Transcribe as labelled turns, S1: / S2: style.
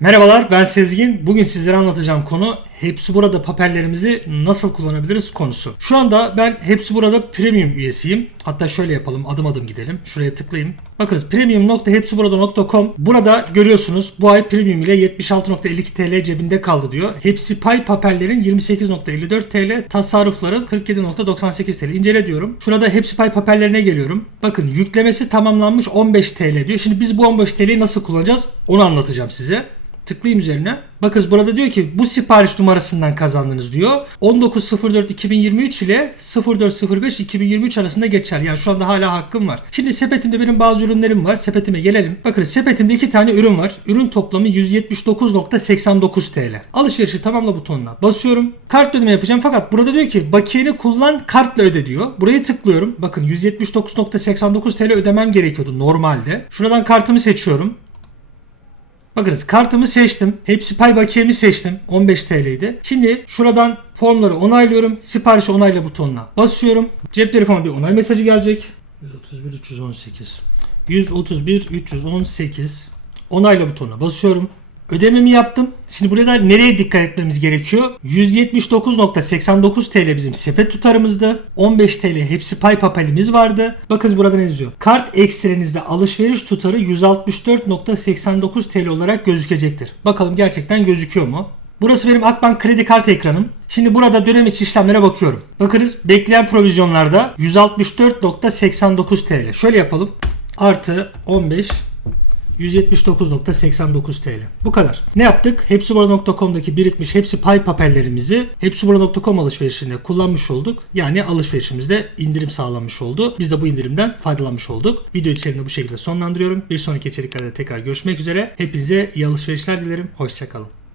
S1: Merhabalar ben Sezgin. Bugün sizlere anlatacağım konu Hepsi Burada papellerimizi nasıl kullanabiliriz konusu. Şu anda ben Hepsi Burada Premium üyesiyim. Hatta şöyle yapalım adım adım gidelim. Şuraya tıklayayım. Bakınız premium.hepsiburada.com Burada görüyorsunuz bu ay premium ile 76.52 TL cebinde kaldı diyor. Hepsi pay papellerin 28.54 TL, tasarrufların 47.98 TL. İncele diyorum. Şurada hepsi pay papellerine geliyorum. Bakın yüklemesi tamamlanmış 15 TL diyor. Şimdi biz bu 15 TL'yi nasıl kullanacağız onu anlatacağım size. Tıklayayım üzerine. Bakınız burada diyor ki bu sipariş numarasından kazandınız diyor. 19.04.2023 ile 04.05.2023 arasında geçer. Yani şu anda hala hakkım var. Şimdi sepetimde benim bazı ürünlerim var. Sepetime gelelim. Bakın sepetimde iki tane ürün var. Ürün toplamı 179.89 TL. Alışverişi tamamla butonuna basıyorum. Kart ödeme yapacağım fakat burada diyor ki bakiyeni kullan kartla öde diyor. Buraya tıklıyorum. Bakın 179.89 TL ödemem gerekiyordu normalde. Şuradan kartımı seçiyorum. Bakınız kartımı seçtim. Hepsi pay bakiyemi seçtim. 15 TL'ydi. Şimdi şuradan formları onaylıyorum. Sipariş onayla butonuna basıyorum. Cep telefonuma bir onay mesajı gelecek. 131 318. 131 318. Onayla butonuna basıyorum. Ödememi yaptım. Şimdi burada nereye dikkat etmemiz gerekiyor? 179.89 TL bizim sepet tutarımızdı. 15 TL hepsi pay papelimiz vardı. Bakın burada ne yazıyor? Kart ekstrenizde alışveriş tutarı 164.89 TL olarak gözükecektir. Bakalım gerçekten gözüküyor mu? Burası benim Akbank kredi kartı ekranım. Şimdi burada dönem içi işlemlere bakıyorum. Bakınız bekleyen provizyonlarda 164.89 TL. Şöyle yapalım. Artı 15 179.89 TL. Bu kadar. Ne yaptık? Hepsibura.com'daki birikmiş hepsi pay papellerimizi Hepsibura.com alışverişinde kullanmış olduk. Yani alışverişimizde indirim sağlanmış oldu. Biz de bu indirimden faydalanmış olduk. Video içeriğini bu şekilde sonlandırıyorum. Bir sonraki içeriklerde tekrar görüşmek üzere. Hepinize iyi alışverişler dilerim. Hoşçakalın.